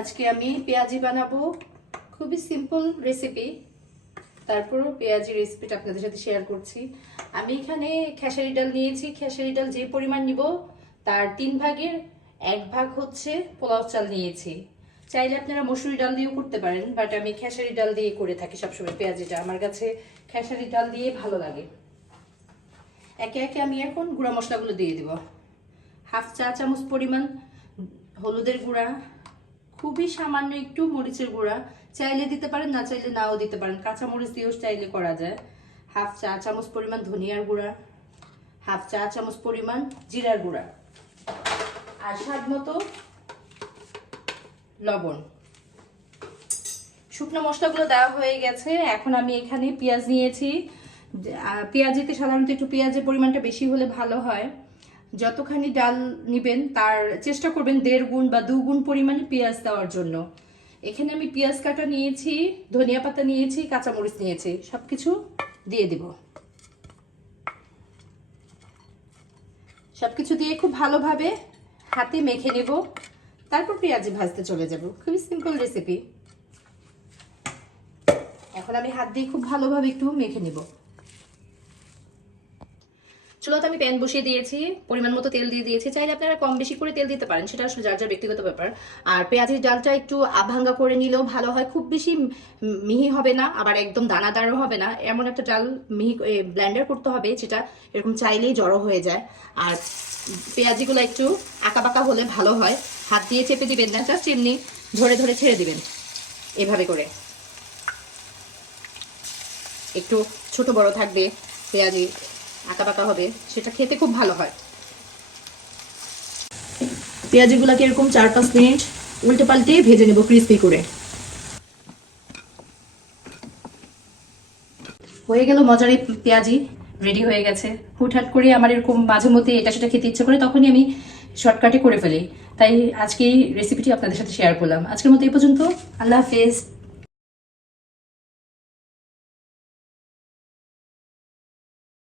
আজকে আমি পেঁয়াজি বানাবো, খুবই সিম্পল রেসিপি, তারপরও পেঁয়াজি রেসিপিটা আপনাদের সাথে শেয়ার করছি। আমি এখানে খেসারি ডাল নিয়েছি। খেসারি ডাল যে পরিমাণ নিব তার 3 ভাগের 1 ভাগ হচ্ছে পোলাও চাল নিয়েছি। চাইলে আপনারা মসুরি ডাল দিয়েও করতে পারেন, বাট আমি খেসারি ডাল দিয়ে করে থাকি সবসময় পেঁয়াজিটা। আমার কাছে খেসারি ডাল দিয়ে ভালো লাগে। একে একে আমি এখন গুঁড়া মশলাগুলো দিয়ে দিব। 1/2 চা চামচ পরিমাণ হলুদের গুঁড়া, খুবই সামান্য একটু মরিচের গুঁড়া, চাইলে দিতে পারেন, না চাইলে নাও দিতে পারেন, কাঁচা মরিচ দিয়েও চাইলে করা যায়। 1/2 চা চামচ পরিমাণ ধনিয়ার গুঁড়া, 1/2 চা চামচ পরিমাণ জিরার গুঁড়া, আর স্বাদ মতো লবণ। শুকনো মশলাগুলো দেওয়া হয়ে গেছে। এখন আমি এখানে পেঁয়াজ নিয়েছি। পেঁয়াজিতে সাধারণত একটু পেঁয়াজের পরিমাণটা বেশি হলে ভালো হয়। যতখানি ডাল নেবেন তার চেষ্টা করবেন 1.5 গুণ বা 2 গুণ পরিমাণে পেঁয়াজ দেওয়ার জন্য। এখানে আমি পেঁয়াজ কাটা নিয়েছি, ধনিয়া পাতা নিয়েছি, কাঁচামরিচ নিয়েছি, সবকিছু দিয়ে দিব। সবকিছু দিয়ে খুব ভালোভাবে হাতে মেখে নেব, তারপর পেঁয়াজি ভাজতে চলে যাব। খুবই সিম্পল রেসিপি। এখন আমি হাত দিয়ে খুব ভালোভাবে একটু মেখে নেব। চুলাতে আমি প্যান বসিয়ে দিয়েছি, পরিমাণ মতো তেল দিয়ে দিয়েছি। চাইলে আপনারা কম বেশি করে তেল দিতে পারেন, সেটা আসলে যার যার ব্যক্তিগত ব্যাপার। আর পেঁয়াজের ডালটা একটু আভাঙ্গা করে নিলেও ভালো হয়। খুব বেশি মিহি হবে না, আবার একদম দানাদারও হবে না। এমন একটা ডাল মিহি ব্লেন্ডার করতে হবে যেটা এরকম চাইলেই জড়ো হয়ে যায়। আর পেঁয়াজিগুলো একটু আঁকাবাঁকা হলে ভালো হয়। হাত দিয়ে চেপে দিবেন না, জাস্ট এমনি ধরে ধরে ছেড়ে দিবেন, এভাবে করে। একটু ছোট বড় থাকবে, পেঁয়াজি আঁকা বাঁকা হবে, সেটা খেতে খুব ভালো হয়। পেঁয়াজিগুলোকে এরকম 4-5 মিনিট উল্টে পাল্টে ভেজে নেব ক্রিস্পি করে। হয়ে গেল মজার এই পেঁয়াজি, রেডি হয়ে গেছে। হুটহাট করে আমার এরকম মাঝে মধ্যে এটা সেটা খেতে ইচ্ছে করে, তখনই আমি শর্টকাটে করে ফেলি। তাই আজকে এই রেসিপিটি আপনাদের সাথে শেয়ার করলাম। আজকের মতো এই পর্যন্ত। আল্লাহ হাফেজ।